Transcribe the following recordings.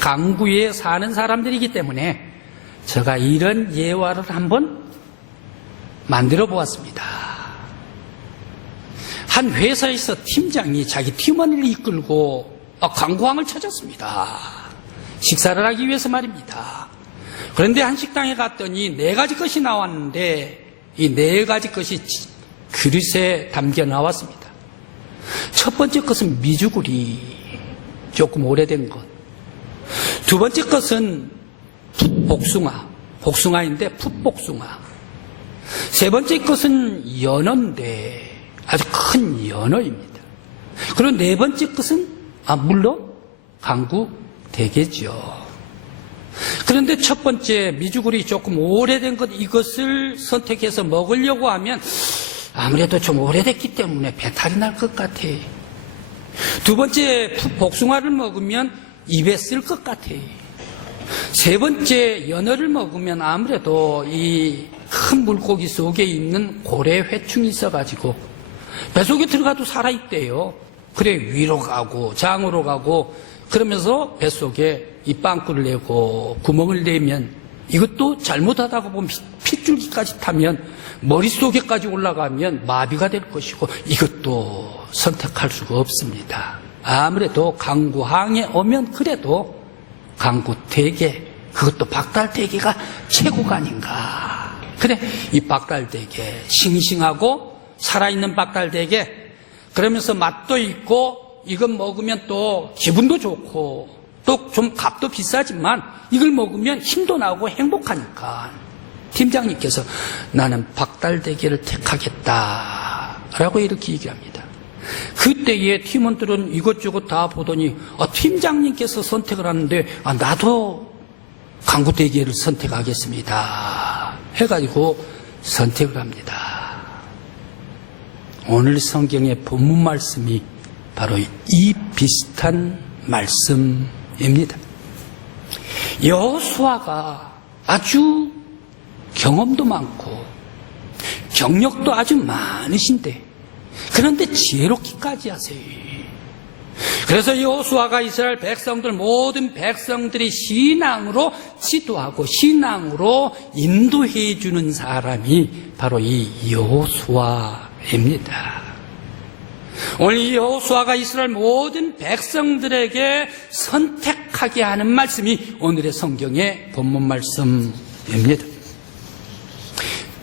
강구에 사는 사람들이기 때문에 제가 이런 예화를 한번 만들어 보았습니다. 한 회사에서 팀장이 자기 팀원을 이끌고 강구항을 찾았습니다. 식사를 하기 위해서 말입니다. 그런데 한 식당에 갔더니 4가지 것이 나왔는데 이 4가지 것이 그릇에 담겨 나왔습니다. 첫 번째 것은 미주구리, 조금 오래된 것. 두 번째 것은 풋복숭아, 복숭아인데 풋복숭아. 세 번째 것은 연어인데 아주 큰 연어입니다. 그리고 네 번째 것은 물론 강구 대게죠. 그런데 첫 번째 미주구리 조금 오래된 것, 이것을 선택해서 먹으려고 하면 아무래도 좀 오래됐기 때문에 배탈이 날 것 같아. 두 번째 복숭아를 먹으면 입에 쓸 것 같아. 세 번째 연어를 먹으면 아무래도 이 큰 물고기 속에 있는 고래 회충이 있어가지고 뱃속에 들어가도 살아있대요. 그래 위로 가고 장으로 가고 그러면서 뱃속에 이 빵꾸를 내고 구멍을 내면 이것도 잘못하다가 보면 핏줄기까지 타면 머릿속에까지 올라가면 마비가 될 것이고 이것도 선택할 수가 없습니다. 아무래도 강구항에 오면 그래도 강구대게, 그것도 박달대게가 최고가 아닌가. 그래, 이 박달대게, 싱싱하고 살아있는 박달대게, 그러면서 맛도 있고 이건 먹으면 또 기분도 좋고 또 좀 값도 비싸지만 이걸 먹으면 힘도 나고 행복하니까 팀장님께서 나는 박달대게를 택하겠다라고 이렇게 얘기합니다. 그때에 팀원들은 이것저것 다 보더니 팀장님께서 선택을 하는데 나도 강구대게를 선택하겠습니다 해가지고 선택을 합니다. 오늘 성경의 본문 말씀이 바로 이 비슷한 말씀입니다. 여호수아가 아주 경험도 많고 경력도 아주 많으신데 그런데 지혜롭기까지 하세요. 그래서 여호수아가 이스라엘 백성들, 모든 백성들이 신앙으로 지도하고 신앙으로 인도해 주는 사람이 바로 이 여호수아입니다. 오늘 이 여호수아가 이스라엘 모든 백성들에게 선택하게 하는 말씀이 오늘의 성경의 본문 말씀입니다.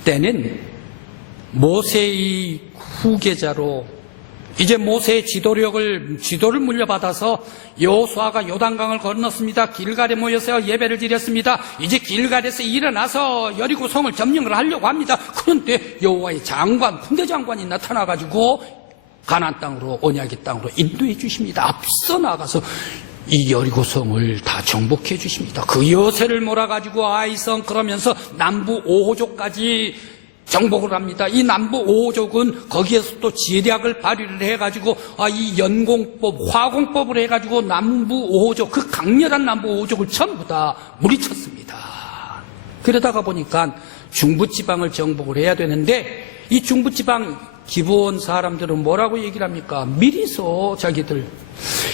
때는 모세의 후계자로 이제 모세의 지도를 물려받아서 여호수아가 요단강을 건넜습니다. 길갈에 모여서 예배를 드렸습니다. 이제 길갈에서 일어나서 여리고 성을 점령을 하려고 합니다. 그런데 여호와의 장관, 군대 장관이 나타나가지고 가나안 땅으로, 언약의 땅으로 인도해 주십니다. 앞서 나가서 이 여리고 성을 다 정복해 주십니다. 그 여세를 몰아가지고 아이성, 그러면서 남부 5호족까지 정복을 합니다. 이 남부 5호족은 거기에서 또 지략을 발휘를 해가지고 이 연공법, 화공법을 해가지고 남부 5호족, 그 강렬한 남부 5호족을 전부 다 물리쳤습니다. 그러다가 보니까 중부지방을 정복을 해야 되는데 이 중부지방 기브온 사람들은 뭐라고 얘기를 합니까? 미리서 자기들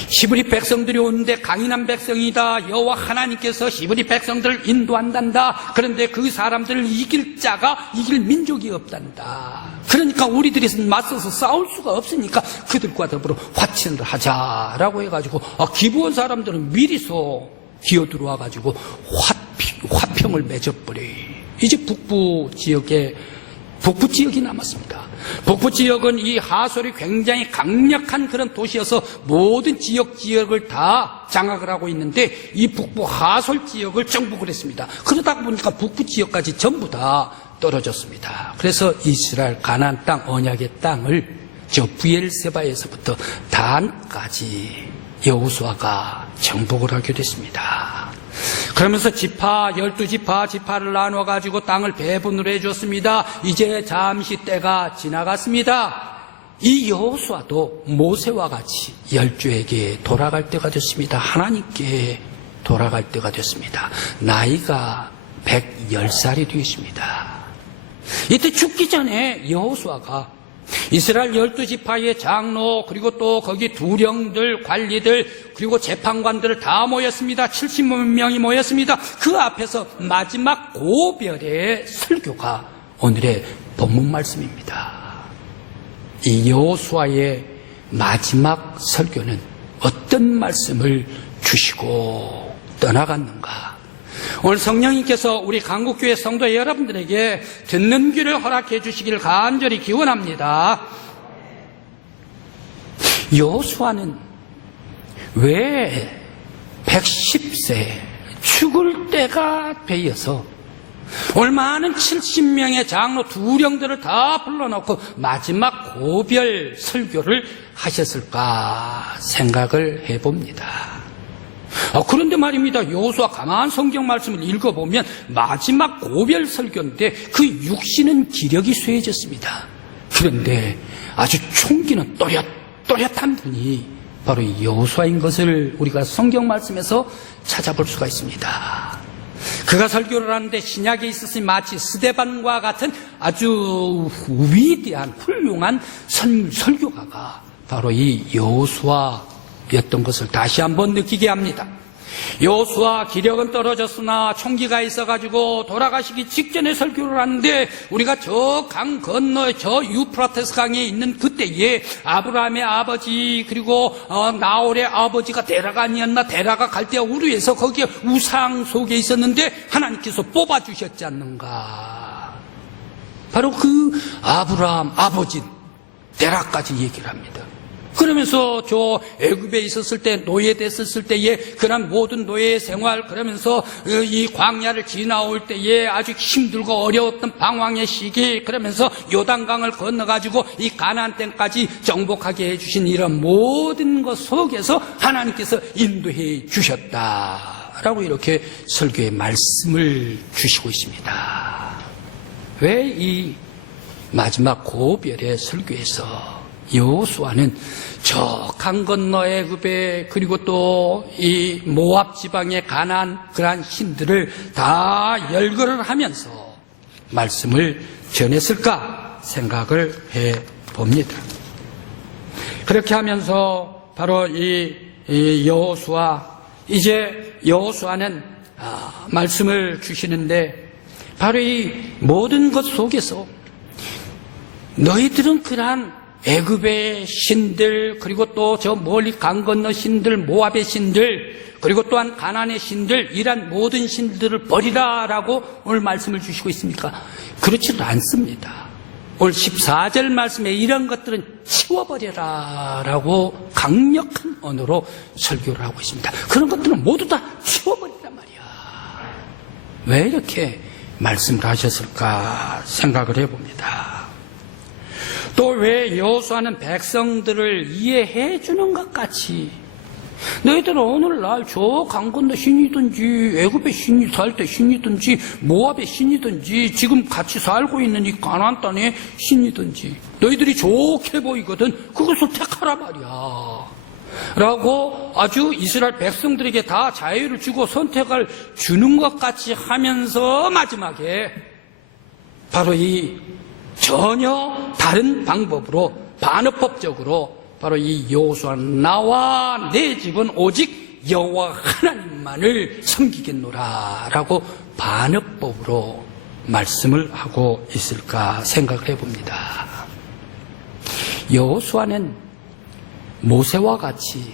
히브리 백성들이 오는데 강인한 백성이다. 여호와 하나님께서 히브리 백성들을 인도한단다. 그런데 그 사람들을 이길 자가, 이길 민족이 없단다. 그러니까 우리들이 맞서서 싸울 수가 없으니까 그들과 더불어 화친을 하자라고 해가지고 기브온 사람들은 미리서 기어들어와가지고 화평을 맺어버려요. 이제 북부 지역이 남았습니다. 북부 지역은 이 하솔이 굉장히 강력한 그런 도시여서 모든 지역을 다 장악을 하고 있는데 이 북부 하솔 지역을 정복을 했습니다. 그러다 보니까 북부 지역까지 전부 다 떨어졌습니다. 그래서 이스라엘 가나안 땅, 언약의 땅을 저 브엘세바에서부터 단까지 여호수아가 정복을 하게 됐습니다. 그러면서 12지파를 나눠가지고 땅을 배분을 해줬습니다. 이제 잠시 때가 지나갔습니다. 이 여호수아도 모세와 같이 열조에게 돌아갈 때가 됐습니다. 하나님께 돌아갈 때가 됐습니다. 나이가 110살이 되었습니다. 이때 죽기 전에 여호수아가 이스라엘 12지파의 장로, 그리고 또 거기 두령들, 관리들, 그리고 재판관들 다 모였습니다. 70만 명이 모였습니다. 그 앞에서 마지막 고별의 설교가 오늘의 본문 말씀입니다. 이 여호수아의 마지막 설교는 어떤 말씀을 주시고 떠나갔는가? 오늘 성령님께서 우리 강국교회 성도 여러분들에게 듣는 귀를 허락해 주시기를 간절히 기원합니다. 여호수아는 왜 110세 죽을 때가 되어서 오늘 많은 70명의 장로 두령들을 다 불러놓고 마지막 고별 설교를 하셨을까 생각을 해봅니다. 그런데 말입니다. 여호수아 가만 성경 말씀을 읽어보면 마지막 고별 설교인데 그 육신은 기력이 쇠해졌습니다. 그런데 아주 총기는 또렷한 분이 바로 여호수아인 것을 우리가 성경 말씀에서 찾아볼 수가 있습니다. 그가 설교를 하는데 신약에 있었으니 마치 스데반과 같은 아주 위대한 훌륭한 설교가가 바로 이 여호수아였던 것을 다시 한번 느끼게 합니다. 여호수아 기력은 떨어졌으나 총기가 있어가지고 돌아가시기 직전에 설교를 하는데 우리가 저 강 건너 저 유프라테스 강에 있는 그때에 아브라함의 아버지 그리고 나홀의 아버지가 데라가 아니었나? 데라가 갈대아 우르에서 거기에 우상 속에 있었는데 하나님께서 뽑아주셨지 않는가? 바로 그 아브라함 아버지 데라까지 얘기를 합니다. 그러면서 저 애굽에 있었을 때 노예됐었을 때에 그런 모든 노예의 생활 그러면서 이 광야를 지나올 때에 아주 힘들고 어려웠던 방황의 시기 그러면서 요단강을 건너가지고 이 가나안 땅까지 정복하게 해주신 이런 모든 것 속에서 하나님께서 인도해 주셨다라고 이렇게 설교의 말씀을 주시고 있습니다. 왜 이 마지막 고별의 설교에서 여호수아는 저 강 건너 애굽에 그리고 또 이 모압 지방의 가나안 그러한 신들을 다 열거를 하면서 말씀을 전했을까 생각을 해 봅니다. 그렇게 하면서 바로 이 여호수아 이제 여호수아는 말씀을 주시는데 바로 이 모든 것 속에서 너희들은 그러한 애굽의 신들 그리고 또 저 멀리 강 건너 신들 모압의 신들 그리고 또한 가나안의 신들 이란 모든 신들을 버리라라고 오늘 말씀을 주시고 있습니까? 그렇지는 않습니다. 오늘 14절 말씀에 이런 것들은 치워버려라라고 강력한 언어로 설교를 하고 있습니다. 그런 것들은 모두 다 치워버리란 말이야. 왜 이렇게 말씀을 하셨을까 생각을 해봅니다. 또 왜 여호수아는 백성들을 이해해 주는 것 같이 너희들은 오늘날 저 강 건너 신이든지 애굽의 신이 살 때 신이든지 모압의 신이든지 지금 같이 살고 있는 이 가나안 땅의 신이든지 너희들이 좋게 보이거든 그것을 택하라 말이야 라고 아주 이스라엘 백성들에게 다 자유를 주고 선택을 주는 것 같이 하면서 마지막에 바로 이 전혀 다른 방법으로 반어법적으로 바로 이 여호수아 나와 내 집은 오직 여호와 하나님만을 섬기겠노라라고 반어법으로 말씀을 하고 있을까 생각을 해봅니다. 여호수아는 모세와 같이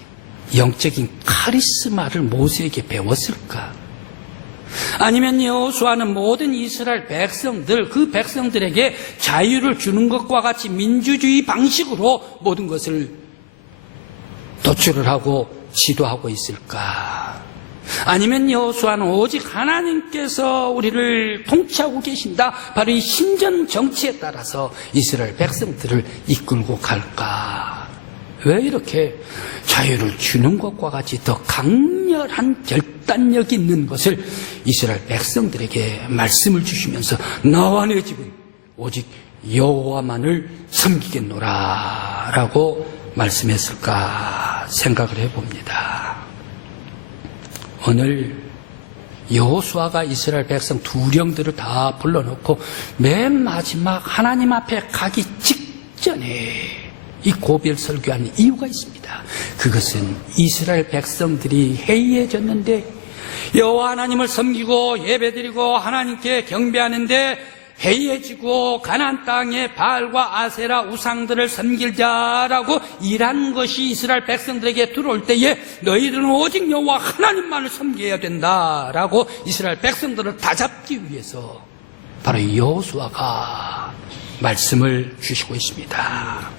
영적인 카리스마를 모세에게 배웠을까? 아니면 여호수아는 모든 이스라엘 백성들 그 백성들에게 자유를 주는 것과 같이 민주주의 방식으로 모든 것을 도출을 하고 지도하고 있을까? 아니면 여호수아는 오직 하나님께서 우리를 통치하고 계신다 바로 이 신전 정치에 따라서 이스라엘 백성들을 이끌고 갈까? 왜 이렇게 자유를 주는 것과 같이 더 강렬한 결단력 있는 것을 이스라엘 백성들에게 말씀을 주시면서 나와 내 집은 오직 여호와만을 섬기겠노라 라고 말씀했을까 생각을 해봅니다. 오늘 여호수아가 이스라엘 백성 두령들을 다 불러놓고 맨 마지막 하나님 앞에 가기 직전에 이 고별 설교하는 이유가 있습니다. 그것은 이스라엘 백성들이 해이해졌는데 여호와 하나님을 섬기고 예배드리고 하나님께 경배하는데 해이해지고 가나안 땅의 바알과 아세라 우상들을 섬길 자라고 일한 것이 이스라엘 백성들에게 들어올 때에 너희들은 오직 여호와 하나님만을 섬겨야 된다라고 이스라엘 백성들을 다잡기 위해서 바로 여호수아가 말씀을 주시고 있습니다.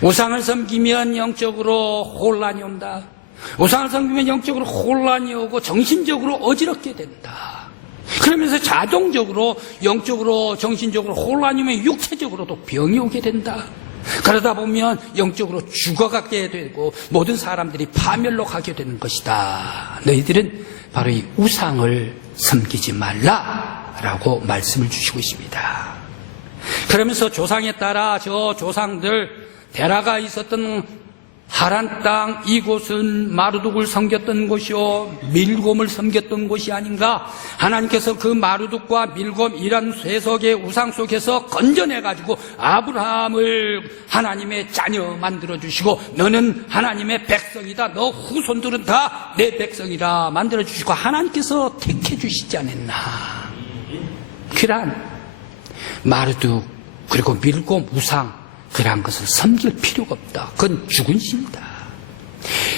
우상을 섬기면 영적으로 혼란이 온다. 우상을 섬기면 영적으로 혼란이 오고 정신적으로 어지럽게 된다. 그러면서 자동적으로 영적으로 정신적으로 혼란이 오면 육체적으로도 병이 오게 된다. 그러다 보면 영적으로 죽어가게 되고 모든 사람들이 파멸로 가게 되는 것이다. 너희들은 바로 이 우상을 섬기지 말라라고 말씀을 주시고 있습니다. 그러면서 조상에 따라 저 조상들 데라가 있었던 하란 땅 이곳은 마르둑을 섬겼던 곳이요 밀곰을 섬겼던 곳이 아닌가. 하나님께서 그 마르둑과 밀곰 이란 쇠석의 우상 속에서 건져내가지고 아브라함을 하나님의 자녀 만들어주시고 너는 하나님의 백성이다. 너 후손들은 다 내 백성이라 만들어주시고 하나님께서 택해주시지 않았나. 그러한 마르둑 그리고 밀곰 우상 그러한 것을 섬길 필요가 없다. 그건 죽은 신이다.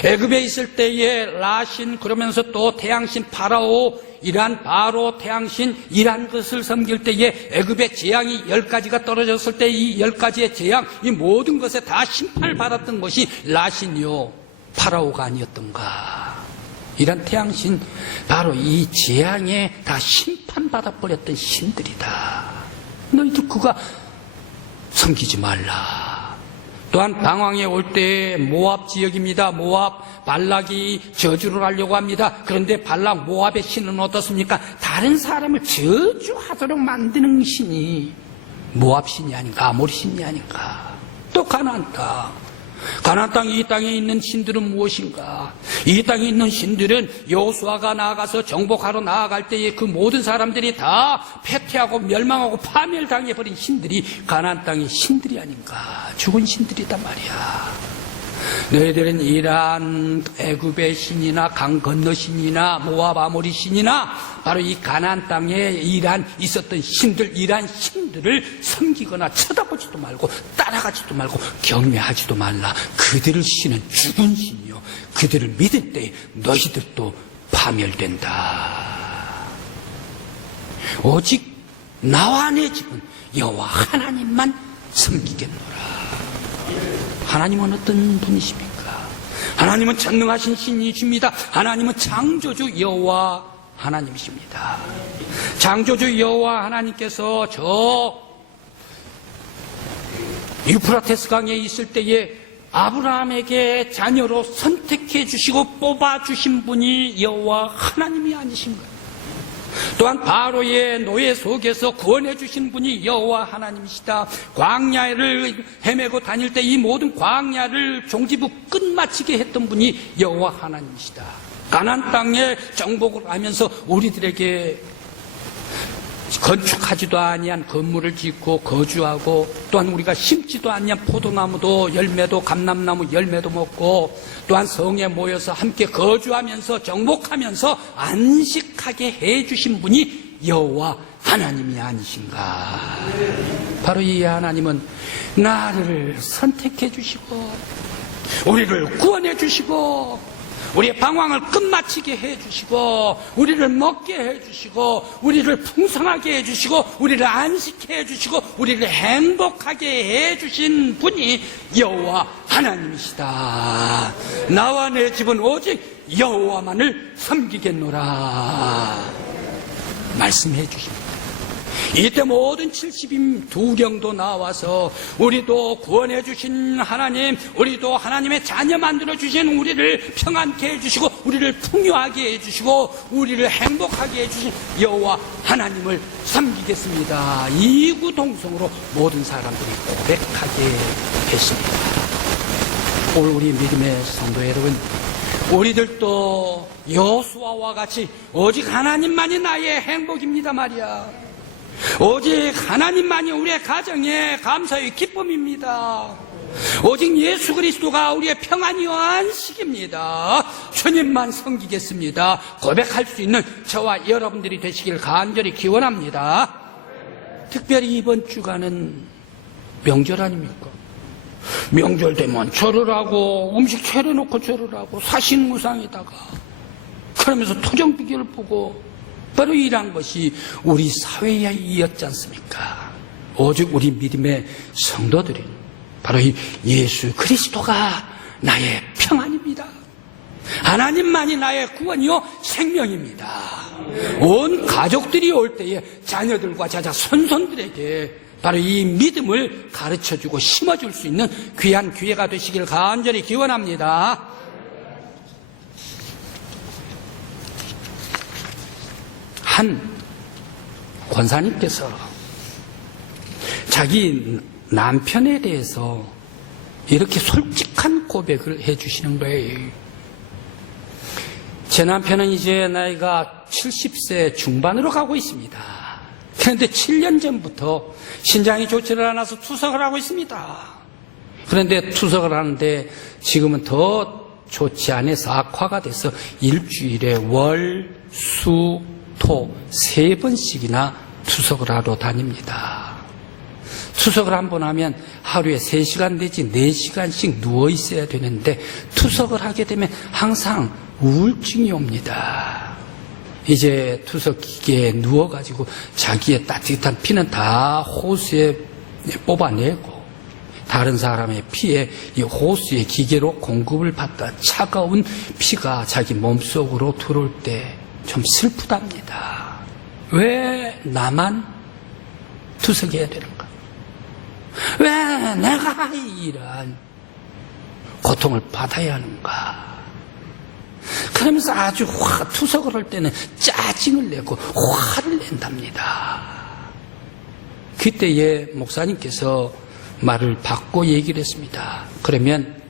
애굽에 있을 때에 라신 그러면서 또 태양신 파라오 이란 바로 태양신 이란 것을 섬길 때에 애굽의 재앙이 10가지가 떨어졌을 때 이 10가지의 재앙 이 모든 것에 다 심판을 받았던 것이 라신이요 파라오가 아니었던가. 이란 태양신 바로 이 재앙에 다 심판받아버렸던 신들이다. 너희들 그가 섬기지 말라. 또한 방황에 올 때 모압 지역입니다. 모압 발락이 저주를 하려고 합니다. 그런데 발락 모압의 신은 어떻습니까? 다른 사람을 저주하도록 만드는 신이 모압 신이 아닌가, 아모리 신이 아닌가. 또 가나안 땅 이 땅에 있는 신들은 무엇인가? 이 땅에 있는 신들은 여호수아가 나아가서 정복하러 나아갈 때에 그 모든 사람들이 다 패퇴하고 멸망하고 파멸당해버린 신들이 가나안 땅의 신들이 아닌가. 죽은 신들이단 말이야. 너희들은 이란 애굽의 신이나 강 건너 신이나 모압 아모리 신이나 바로 이 가나안 땅에 이란 있었던 신들 이란 신들을 섬기거나 쳐다보지도 말고 따라가지도 말고 경외하지도 말라. 그들을 신은 죽은 신이요 그들을 믿을 때 너희들도 파멸된다. 오직 나와 내 집은 여호와 하나님만 섬기겠노라. 하나님은 어떤 분이십니까? 하나님은 전능하신 신이십니다. 하나님은 창조주 여호와 하나님이십니다. 창조주 여호와 하나님께서 저 유프라테스 강에 있을 때에 아브라함에게 자녀로 선택해 주시고 뽑아 주신 분이 여호와 하나님이 아니신가요? 또한 바로의 노예 속에서 구원해 주신 분이 여호와 하나님이시다. 광야를 헤매고 다닐 때 이 모든 광야를 종지부 끝마치게 했던 분이 여호와 하나님이시다. 가나안 땅에 정복을 하면서 우리들에게 건축하지도 아니한 건물을 짓고 거주하고 또한 우리가 심지도 아니한 포도나무도 열매도 감람나무 열매도 먹고 또한 성에 모여서 함께 거주하면서 정복하면서 안식하게 해주신 분이 여호와 하나님이 아니신가. 바로 이 하나님은 나를 선택해 주시고 우리를 구원해 주시고 우리의 방황을 끝마치게 해주시고 우리를 먹게 해주시고 우리를 풍성하게 해주시고 우리를 안식해 해주시고 우리를 행복하게 해주신 분이 여호와 하나님이시다. 나와 내 집은 오직 여호와만을 섬기겠노라 말씀해 주십니다. 이때 모든 72경도 나와서 우리도 구원해 주신 하나님, 우리도 하나님의 자녀 만들어 주신 우리를 평안케 해주시고 우리를 풍요하게 해주시고 우리를 행복하게 해주신 여호와 하나님을 섬기겠습니다. 이구동성으로 모든 사람들이 고백하게 됐습니다. 오늘 우리 믿음의 성도 여러분, 우리들도 여호수아와 같이 오직 하나님만이 나의 행복입니다 말이야. 오직 하나님만이 우리의 가정의 감사의 기쁨입니다. 오직 예수 그리스도가 우리의 평안이요 안식입니다. 주님만 섬기겠습니다. 고백할 수 있는 저와 여러분들이 되시길 간절히 기원합니다. 특별히 이번 주간은 명절 아닙니까? 명절 되면 절을 하고 음식 차려놓고 절을 하고 사신무상에다가 그러면서 토정비결을 보고 바로 이러한 것이 우리 사회이었지 않습니까? 오직 우리 믿음의 성도들이 바로 이 예수 그리스도가 나의 평안입니다. 하나님만이 나의 구원이요 생명입니다. 온 가족들이 올 때에 자녀들과 자자 손손들에게 바로 이 믿음을 가르쳐주고 심어줄 수 있는 귀한 기회가 되시길 간절히 기원합니다. 한 권사님께서 자기 남편에 대해서 이렇게 솔직한 고백을 해주시는 거예요. 제 남편은 이제 나이가 70세 중반으로 가고 있습니다. 그런데 7년 전부터 신장이 좋지를 않아서 투석을 하고 있습니다. 그런데 투석을 하는데 지금은 더 좋지 않아서 악화가 돼서 일주일에 월, 수, 토 3번씩이나 투석을 하러 다닙니다. 투석을 한 번 하면 하루에 3시간 내지 4시간씩 누워 있어야 되는데 투석을 하게 되면 항상 우울증이 옵니다. 이제 투석 기계에 누워가지고 자기의 따뜻한 피는 다 호수에 뽑아내고 다른 사람의 피에 이 호수의 기계로 공급을 받다 차가운 피가 자기 몸속으로 들어올 때 좀 슬프답니다. 왜 나만 투석해야 되는가? 왜 내가 이런 고통을 받아야 하는가? 그러면서 아주 투석을 할 때는 짜증을 내고 화를 낸답니다. 그때에 목사님께서 말을 바꿔 얘기를 했습니다. 그러면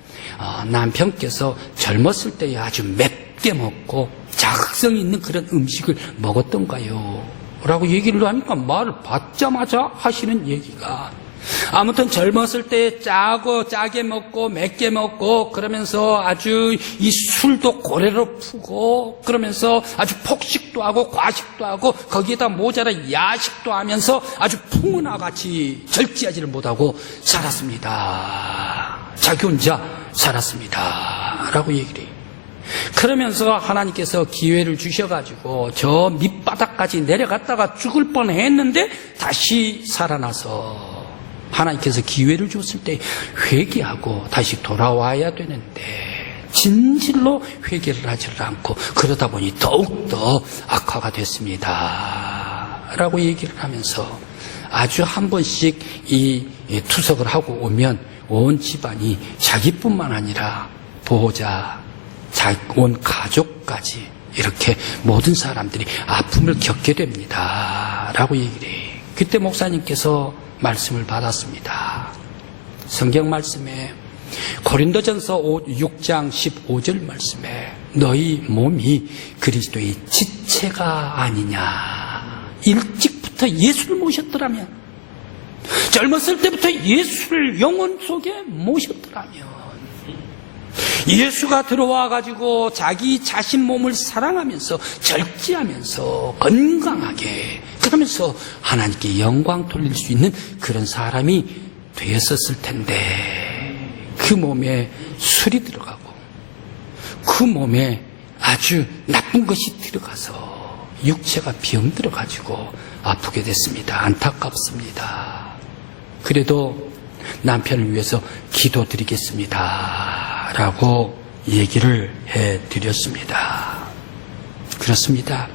남편께서 젊었을 때에 아주 맵게 먹고 자극성 있는 그런 음식을 먹었던가요? 라고 얘기를 하니까 말을 받자마자 하시는 얘기가 아무튼 젊었을 때 짜게 먹고 맵게 먹고 그러면서 아주 이 술도 고래로 푸고 그러면서 아주 폭식도 하고 과식도 하고 거기에다 모자라 야식도 하면서 아주 풍은아 같이 절제하지를 못하고 살았습니다. 자기 혼자 살았습니다. 라고 얘기를 해요. 그러면서 하나님께서 기회를 주셔가지고 저 밑바닥까지 내려갔다가 죽을 뻔했는데 다시 살아나서 하나님께서 기회를 줬을 때 회개하고 다시 돌아와야 되는데 진실로 회개를 하지를 않고 그러다 보니 더욱더 악화가 됐습니다. 라고 얘기를 하면서 아주 한 번씩 이 투석을 하고 오면 온 집안이 자기뿐만 아니라 보호자, 온 가족까지 이렇게 모든 사람들이 아픔을 겪게 됩니다. 라고 얘기를 해요. 그때 목사님께서 말씀을 받았습니다. 성경 말씀에 고린도전서 6장 15절 말씀에 너희 몸이 그리스도의 지체가 아니냐. 일찍부터 예수를 모셨더라면 젊었을 때부터 예수를 영혼 속에 모셨더라면 예수가 들어와 가지고 자기 자신 몸을 사랑하면서 절제하면서 건강하게 그러면서 하나님께 영광 돌릴 수 있는 그런 사람이 되었었을 텐데 그 몸에 술이 들어가고 그 몸에 아주 나쁜 것이 들어가서 육체가 병들어 가지고 아프게 됐습니다. 안타깝습니다. 그래도 남편을 위해서 기도드리겠습니다. 라고 얘기를 해드렸습니다. 그렇습니다.